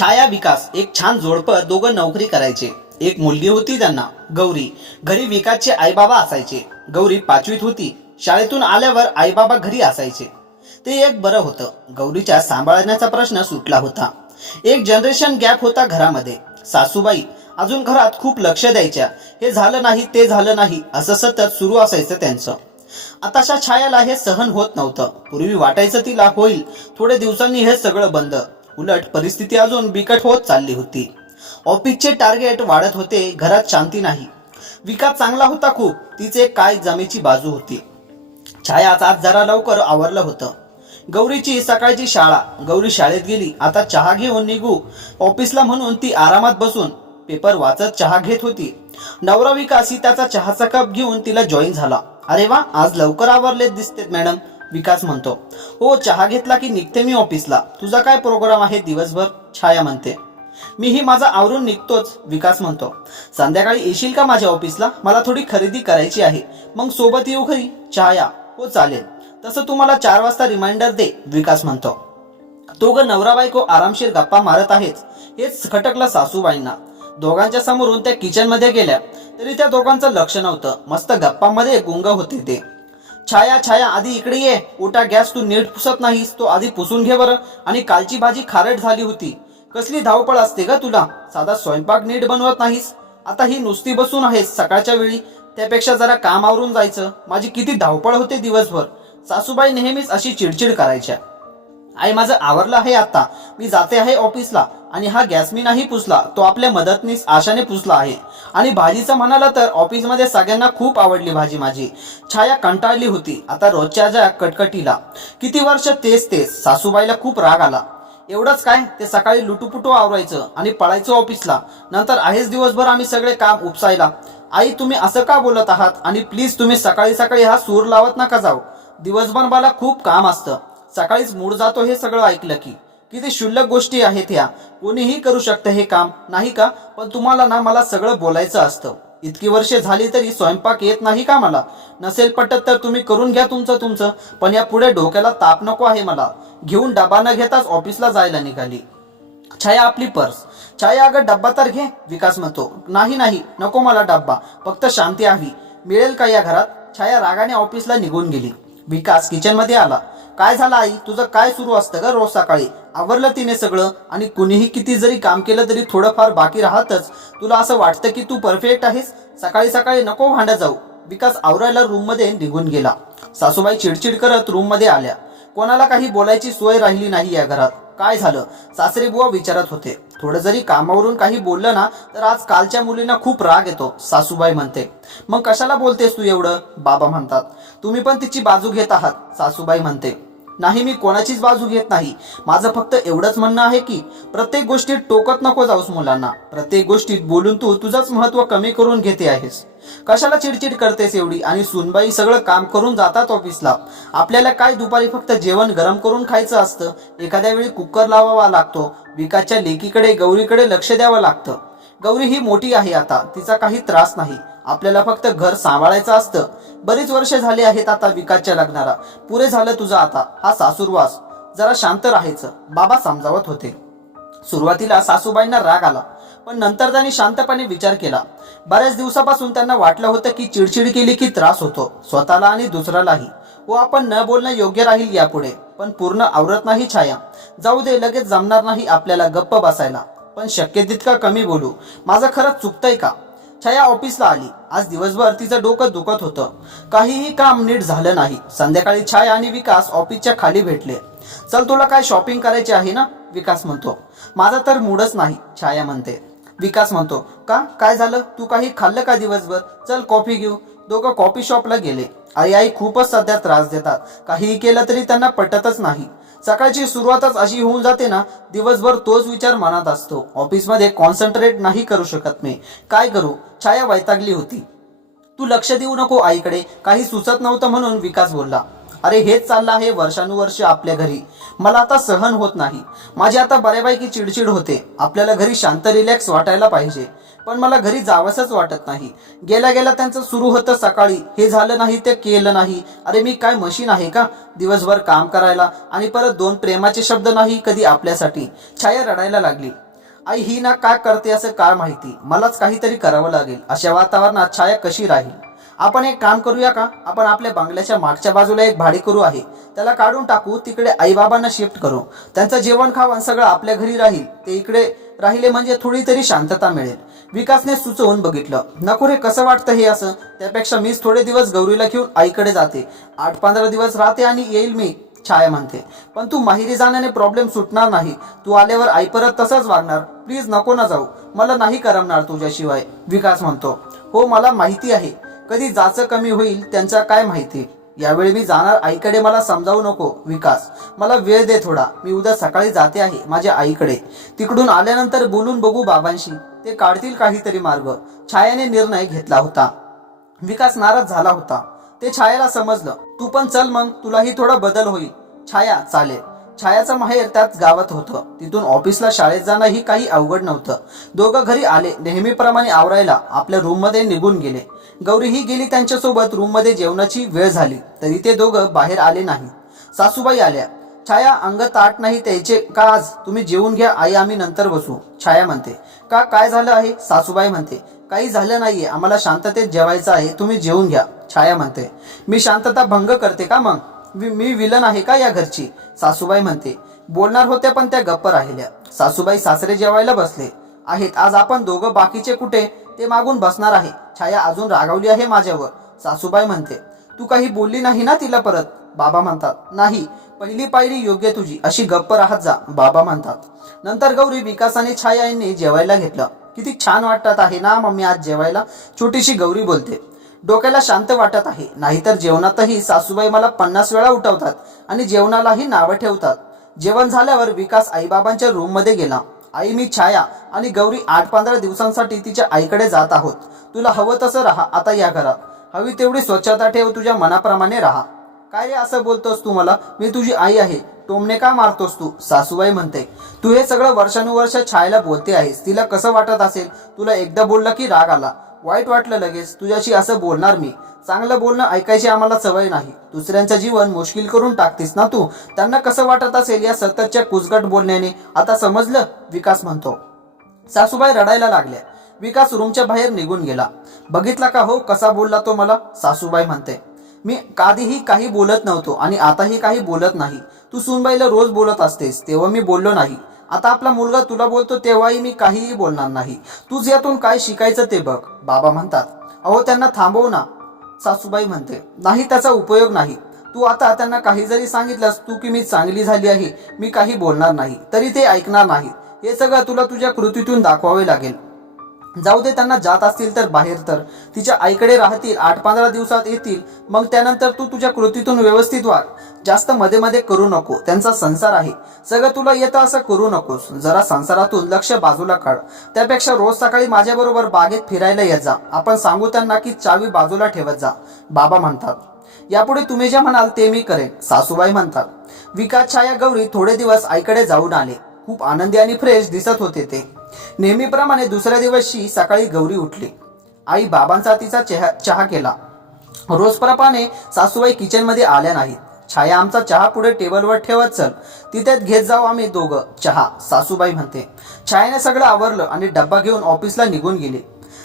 छाया विकास एक छान जोडपं दोघं नोकरी करायचे. एक मुलगी होती त्यांना, गौरी. घरी विकासचे आईबाबा असायचे. गौरी 5वीत होती. शाळेतून आल्यावर आईबाबा घरी असायचे. ते एक बरं होतं. गौरीच्या सांभाळण्याचा प्रश्न सुटला होता. एक जनरेशन गॅप होता घरामध्ये. सासूबाई अजून घरात खूप लक्ष द्यायच्या. हे झालं नाही ते झालं नाही असं सतत सुरू असायचं त्यांचं. आताशा छायाला हे सहन होत नव्हतं. पूर्वी वाटायचं तिला होईल, थोड्या दिवसांनी हे सगळं बंद. उलट परिस्थिती अजून बिकट होत चालली होती. ऑफिसचे टार्गेट वाढत होते, घरात शांती नाही. विकास चांगला होता खूप, तिचे काय जमेची बाजू होती. छायाच आज जरा लवकर आवरलं होतं. गौरीची सकाळची शाळा. गौरी शाळेत गेली. आता चहा घेऊन निघू ऑफिसला म्हणून ती आरामात बसून पेपर वाचत चहा घेत होती. नवरा विकास ही त्याचा चहाचा कप घेऊन तिला जॉईन झाला. अरे वा, आज लवकर आवरलेत दिसतेत मॅडम, विकास म्हणतो. हो, चहा घेतला की निघते मी ऑफिसला. तुझा काय प्रोग्राम आहे दिवसभर, छाया म्हणते. मीही माझा आवरून निघतोच, विकास म्हणतो. संध्याकाळी येशील का माझ्या ऑफिसला? मला थोडी खरेदी करायची आहे, मग सोबत येऊ घरी? छाया, हो चालेल. तसं तुम्हाला 4 वाजता रिमाइंडर दे, विकास म्हणतो. दोघं नवरा बायको आरामशीर गप्पा मारत आहेत. हेच खटकलं सासूबाईंना. दोघांच्या समोरून त्या किचन मध्ये गेल्या तरी त्या दोघांचं लक्ष नव्हतं. मस्त गप्पामध्ये गुंग होते ते. छाया छाया आधी इकडे ये. ओटा गॅस तू नीट पुसत नाहीस, तो आधी पुसून घे बरं. आणि कालची भाजी खारट झाली होती. कसली धावपळ असते का तुला? साधा स्वयंपाक नीट बनवत नाहीस. आता ही नुसती बसून आहेस सकाळच्या वेळी, त्यापेक्षा जरा काम आवरून जायचं. माझी किती धावपळ होते दिवसभर. सासूबाई नेहमीच अशी चिडचिड करायच्या. आई, माझं आवरलं आहे आता, मी जाते आहे ऑफिसला. आणि हा गॅस मी नाही पुसला, तो आपल्या मदतनीस आशाने पुसला आहे. आणि भाजीचं म्हणाला तर ऑफिसमध्ये सगळ्यांना खूप आवडली भाजी माझी. छाया कंटाळली होती आता रोजच्या ज्या कटकटीला. किती वर्ष तेच तेच. सासूबाईला खूप राग आला. एवढंच काय, ते सकाळी लुटूपुटू आवरायचं आणि पळायचं ऑफिसला. नंतर आहेच दिवसभर आम्ही सगळे काम उपसायला. आई, तुम्ही असं का बोलत आहात? आणि प्लीज तुम्ही सकाळी सकाळी हा सूर लावत नका जाऊ. दिवसभर मला खूप काम असतं. सकाळीच मूड जातो हे सगळं ऐकलं की. किती क्षुल्लक गोष्टी आहेत ह्या. कोणीही करू शकतं हे काम, नाही का? पण तुम्हाला ना मला सगळं बोलायचं असतं. इतकी वर्षे झाली तरी स्वयंपाक येत नाही का मला? नसेल पटत तर तुम्ही करून घ्या तुमचं. पण या पुढे डोक्याला ताप नको आहे मला. घेऊन डबा न घेताच ऑफिसला जायला निघाली. छाया आपली पर्स. छाया, अगं डब्बा तर घे, विकास म्हणतो. नाही नको मला डब्बा, फक्त शांती हवी. मिळेल का या घरात? छाया रागाने ऑफिसला निघून गेली. विकास किचन मध्ये आला. काय झालं आई, तुझं काय सुरू असतं का रोज सकाळी? आवरलं तिने सगळं. आणि कुणीही किती जरी काम केलं तरी थोडंफार बाकी राहतच. तुला असं वाटतं की तू परफेक्ट आहेस? सकाळी सकाळी नको भांडत जाऊ. विकास आवरायला रूम मध्ये निघून गेला. सासूबाई चिडचिड करत रूम मध्ये आल्या. कोणाला काही बोलायची सोय राहिली नाही या घरात. काय झालं, सासरे बुवा विचारत होते. थोडं जरी कामावरून काही बोललं ना तर आज कालच्या मुलींना खूप राग येतो, सासूबाई म्हणते. मग कशाला बोलतेस तू एवढं, बाबा म्हणतात. तुम्ही पण तिची बाजू घेत आहात, सासूबाई म्हणते. नाही, मी कोणाचीच बाजू घेत नाही. माझं फक्त एवढंच म्हणणं आहे की प्रत्येक गोष्टीत टोकत नको जाऊस मुलांना. प्रत्येक गोष्टीत बोलून तू तुझंच महत्व कमी करून घेते आहेस. कशाला चिडचिड करतेस एवढी? आणि सुनबाई सगळं काम करून जातात ऑफिसला. आपल्याला काय दुपारी फक्त जेवण गरम करून खायचं असतं. एखाद्या वेळी कुकर लावावा लागतो. विकासच्या लेकीकडे गौरीकडे लक्ष द्यावं लागतं. गौरी ही मोठी आहे आता, तिचा काही त्रास नाही. आपल्याला फक्त घर सांभाळायचं असतं. बरीच वर्ष झाली आहेत आता विकासच्या लग्नाला. पुरे झालं तुझं आता हा सासूरवास. जरा शांत राहायचं, बाबा समजावत होते. सुरुवातीला सासूबाईंना राग आला, पण नंतर त्यांनी शांतपणे विचार केला. बऱ्याच दिवसापासून त्यांना वाटलं होतं की चिडचिड केली की त्रास होतो, स्वतःला आणि दुसऱ्यालाही. व आपण न बोलणं योग्य राहील यापुढे. पण पूर्ण आवरत नाही छाया. जाऊ दे, लगेच जमणार नाही आपल्याला गप्प बसायला. पण शक्य तितका कमी बोलू. माझं खरंच चुकतंय का? छाया ऑफिसला आली. आज दिवसभर तिचं डोकं दुखत होतं. काहीही काम नीट झालं नाही. संध्याकाळी छाया आणि विकास ऑफिसच्या खाली भेटले. चल, तुला काय शॉपिंग करायची आहे ना, विकास म्हणतो. माझा तर मूडच नाही, छाया म्हणते. विकास म्हणतो, का, काय झालं? तू काही खाल्लं का दिवसभर? चल कॉफी घेऊ. दोघं कॉफी शॉपला गेले. आई खूपच सध्या त्रास देतात. काहीही केलं तरी त्यांना पटतच नाही. सकाळची सुरुवातच अशी होऊन जाते ना, दिवसभर तोच विचार मनात असतो. ऑफिसमध्ये कॉन्सन्ट्रेट नाही करू शकत मी. काय करू? छाया वैतागली होती. तू लक्ष देऊ नको आईकडे. काही सुचत नव्हतं म्हणून विकास बोलला. अरे, हेच चाललं आहे वर्षानुवर्ष आपल्या घरी. मला आता सहन होत नाही. माझी आता बऱ्यापैकी चिडचिड होते. आपल्याला घरी शांत रिलॅक्स वाटायला पाहिजे. पण मला घरी जावंसच वाटत नाही. गेल्या गेल्या त्यांचं सुरू होतं सकाळी, हे झालं नाही ते केलं नाही. अरे, मी काय मशीन आहे का दिवसभर काम करायला? आणि परत 2 प्रेमाचे शब्द नाही कधी आपल्यासाठी. छाया रडायला लागली. आई ही ना काय करते असं काय माहिती, मलाच काहीतरी करावं लागेल. अशा वातावरणात छाया कशी राहील? आपण एक काम करूया का, आपण आपल्या बंगल्याच्या मागच्या बाजूला एक भाडेकरू आहे, त्याला काढून टाकू. तिकडे आईबाबांना शिफ्ट करू. त्यांचं जेवण खावण सगळं आपल्या घरी राहील. ते इकडे राहिले म्हणजे थोडी तरी शांतता मिळेल. विकासने सुचवून बघितलं. नको रे, कसं वाटतं हे असं? त्यापेक्षा मीच थोडे दिवस गौरीला घेऊन आईकडे जाते. 8-15 दिवस राहते आणि येईल मी. छाया म्हणते. पण तू माहेरी जाण्याने प्रॉब्लेम सुटणार नाही. तू आल्यावर आई परत तसंच वागणार. प्लीज नको ना जाऊ, मला नाही करमणार तुझ्याशिवाय. विकास म्हणतो. हो मला माहिती आहे, कधी जाचं कमी होईल त्यांच्या काय माहिती. यावेळी मी जाणार आईकडे, मला समजावू नको. विकास, मला वेळ दे थोडा. मी उद्या सकाळी जाते आहे माझ्या आईकडे. तिकडून आल्यानंतर बोलून बघू बाबांशी, ते काढतील काहीतरी मार्ग. छायाने निर्णय घेतला होता. विकास नाराज झाला होता, ते छायाला समजलं. तू पण चल मग, तुलाही थोडा बदल होईल. छाया चालेल. छायाचं माहेर त्याच गावात होतं. तिथून ऑफिसला शाळेत जाणंही काही अवघड नव्हतं. दोघं घरी आले. नेहमीप्रमाणे आवरायला आपल्या रूममध्ये निघून गेले. गौरीही गेली त्यांच्यासोबत. रूममध्ये जेवणाची वेळ झाली तरी ते दोघं बाहेर आले नाही. सासूबाई आल्या. छाया, अंग ताट नाही त्याचे का आज? तुम्ही जेवून घ्या आई, आम्ही नंतर बसू. छाया म्हणते. का, काय झालं आहे? सासूबाई म्हणते. काही झालं नाहीये, आम्हाला शांततेत जेवायचं आहे, तुम्ही जेवून घ्या. छाया म्हणते. मी शांतता भंग करते का मग? मी विलन आहे का या घरची? सासूबाई म्हणते. बोलणार होत्या पण त्या गप्प राहिल्या. सासूबाई सासरे जेवायला बसले आहेत. आज आपण दोघं, बाकीचे कुठे? ते मागून बसणार आहे. छाया अजून रागावली आहे माझ्यावर. सासूबाई म्हणते. तू काही बोलली नाही ना तिला परत? बाबा म्हणतात. नाही, पहिली पायरी योग्य तुझी, अशी गप्प राहत जा. बाबा म्हणतात. नंतर गौरी, विकास आणि छाया यांनी जेवायला घेतलं. किती छान वाटत आहे ना मम्मी आज जेवायला? छोटीशी गौरी बोलते. डोक्याला शांत वाटत आहे. नाहीतर जेवणातही सासूबाई मला 50 वेळा उठवतात आणि जेवणालाही नावं ठेवतात. जेवण झाल्यावर विकास आईबाबांच्या रूम मध्ये गेला. आई, मी, छाया आणि गौरी 8-15 दिवसांसाठी तिच्या आईकडे जात आहोत. तुला हवं तसं राहा आता या घरात. हवी तेवढी स्वच्छता ठेव, तुझ्या मनाप्रमाणे राहा. काय रे असं बोलतोस तू मला? मी तुझी आई आहे, टोमणे का मारतोस तू? सासूबाई म्हणते. तू हे सगळं वर्षानुवर्ष छायला बोलते आहेस. तिला कसं वाटत असेल? तुला एकदा बोललं की राग आला, वाईट वाटलं लगेच. तुझ्याशी असं बोलणार मी? चांगलं बोलणं ऐकायची आम्हाला सवय नाही. दुसऱ्यांचं जीवन मुश्किल करून टाकतीस ना तू. त्यांना कसं वाटत असेल या सततच्या कुजगट बोलण्याने? आता समजलं? विकास म्हणतो. सासूबाई रडायला लागल्या. विकास रूमच्या बाहेर निघून गेला. बघितला का हो कसा बोलला तो मला? सासूबाई म्हणते. मी कधीही काही बोलत नव्हतो आणि आताही काही बोलत नाही. तू सूनबाईला रोज बोलत असतेस, तेव्हा मी बोललो नाही. आता आपला मुलगा तुला बोलतो तेव्हाही मी काहीही बोलणार नाही. तूच यातून काय शिकायचं ते बघ. बाबा म्हणतात. अहो त्यांना थांबव ना. सासूबाई म्हणते. नाही, त्याचा उपयोग नाही. तू आता त्यांना काही जरी सांगितलंस तू की मी चांगली झाली आहे, मी काही बोलणार नाही, तरी ते ऐकणार नाही. हे सगळं तुला तुझ्या कृतीतून दाखवावे लागेल. जाऊ दे, त्यांना जात असतील तर बाहेर तर तिच्या आईकडे राहतील. 8-15 दिवसात येतील, मग त्यानंतर तू तुझ्या कृतीतून व्यवस्थित वाग. जास्त मध्ये मध्ये करू नको. त्यांचा संसार आहे, सगळं तुला येतं असं करू नकोस. जरा संसारातून लक्ष बाजूला काढ. त्यापेक्षा रोज सकाळी माझ्याबरोबर बागेत फिरायला येत जा. आपण सांगू त्यांना की चावी बाजूला ठेवत जा. बाबा म्हणतात. यापुढे तुम्ही जे म्हणाल ते मी करेन. सासूबाई म्हणतात. विकास, छाया, गौरी थोडे दिवस आईकडे जाऊन आले. खूप आनंदी आणि फ्रेश दिसत होते ते. नेहमीप्रमाणे दुसऱ्या दिवशी सकाळी गौरी उठली. आई बाबांचा तिचा चहा केला. रोजप्रमाणे सासूबाई किचन मध्ये आल्या नाहीत. छाया, आमचा चहा पुढे टेबलवर ठेवत चल, तिथेच घेत जाऊ आम्ही दोघं चहा. सासूबाई म्हणते. छायाने सगळं आवरलं आणि डब्बा घेऊन ऑफिसला निघून गेले.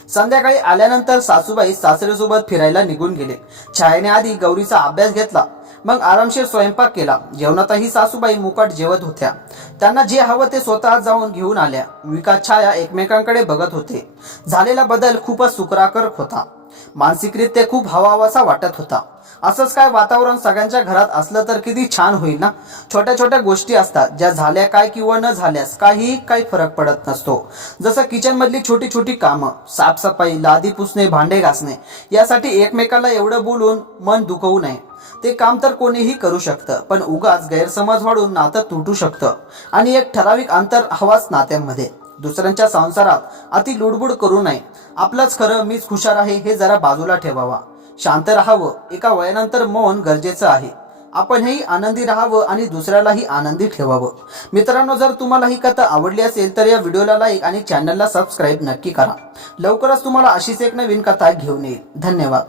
संध्याकाळी आल्यानंतर सासूबाई सासरेसोबत फिरायला निघून गेले. छायाने आधी गौरीचा अभ्यास घेतला, मग आरामशीर स्वयंपाक केला. जेवणातही सासूबाई मुकाट जेवत होत्या. त्यांना जे हवं ते स्वतः जाऊन घेऊन आल्या. विकास, छाया एकमेकांकडे बघत होते. झालेला बदल खूपच सुखकारक होता. मानसिकरित्या खूप हवाहवासा वाटत होता. असंच काय वातावरण सगळ्यांच्या घरात असलं तर किती छान होईल ना. छोट्या छोट्या गोष्टी असतात ज्या झाल्या काय किंवा न झाल्यास काही फरक पडत नसतो. जसं किचन मधली छोटी छोटी कामं, साफसफाई, लादी पुसणे, भांडे घासणे, यासाठी एकमेकाला एवढं बोलून मन दुखवू नये. ते काम तर कोणीही करू शकतं, पण उगाच गैरसमज वाढून नातं तुटू शकतं. आणि एक ठराविक अंतर हवाच नात्यांमध्ये. दुसऱ्यांच्या संसारात अति लुडबुड करू नये. आपलंच खरं, मीच हुशार आहे हे जरा बाजूला ठेवावा. शांत राहावं. एका वयानंतर मौन गरजेचं आहे. आपणही आनंदी राहावं आणि दुसऱ्यालाही आनंदी ठेवावं. मित्रांनो, जर तुम्हाला ही कथा आवडली असेल तर या व्हिडिओला लाईक आणि चॅनलला सबस्क्राईब नक्की करा. लवकरच तुम्हाला अशीच एक नवीन कथा घेऊन येईल. धन्यवाद.